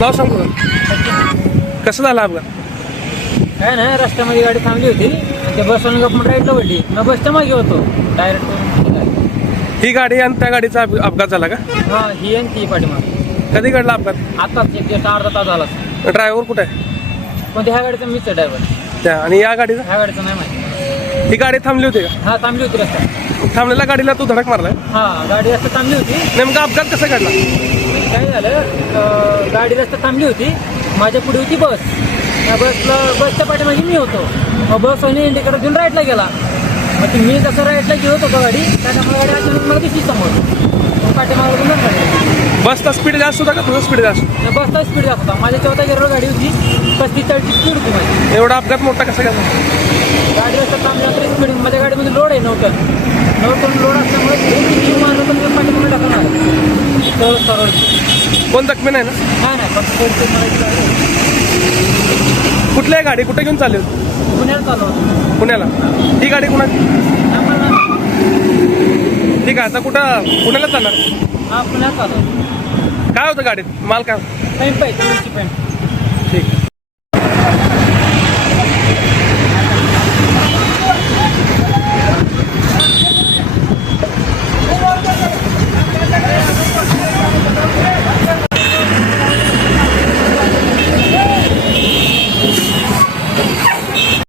नाव सांगू कसं झालं अपघात? काय नाही, रस्त्यामध्ये गाडी थांबली होती, ते बसवून गप राईटला पडली. न बसच्या मागे होतो डायरेक्ट. ही गाडी आणि त्या गाडीचा अपघात झाला का? हा, ही आणि ती पाठीमाग. कधी घडला अपघात? आताच एक अर्धा तास झाला. ड्रायव्हर कुठे आहे? पण ह्या गाडीचा मीच ड्रायव्हर. त्या आणि या गाडीचा? ह्या गाडीचं नाही माहिती. ही गाडी थांबली होती का? हा, थांबली होती रस्त्यात. थांबलेल्या गाडीला तू धडक मारलाय? हा, गाडी रस्त्यात थांबली होती. नेमका अपघात कसा घडला? काय झालं, गाडी रस्त्यात थांबली होती, माझ्या पुढे होती बस. त्या बसच्या पाठीमागे मी होतो. मग बस आणि इंडिकेटर देऊन राईटला गेला. मग ती मी जसं राईटला घेत होतो गाडी, त्याच्यामुळे गाडी अचानक मला दिसली समोर. मग पाठीमागून गाडी. बसचा स्पीड जास्त होता का तुझा स्पीड जास्त? बसचा स्पीड जास्त होता. माझ्या 14 गेअरवर गाडी होती, 35-40 स्पीड होती माझी. एवढा अपघात मोठा कसा घडला? गाडी रस्त्यात थांबल्या तरी स्पीड. माझ्या गाडीमध्ये लोड आहे 9 टन लोड असल्यामुळे मारलं पण पाठीमागे टाकणार सरळ. कोण जखमी नाही ना? नाही, फक्त कुठल्या गाडी कुठे घेऊन चालली होती? पुण्याला चालू होतं. पुण्याला. ही गाडी कुणाची? ठीक आहे, आता कुठं पुण्याला चालणार? हा, पुण्याला चालू होतं. काय होतं गाडीत? माल काय? पेंट पाहिजे, पेंट. ठीक आहे.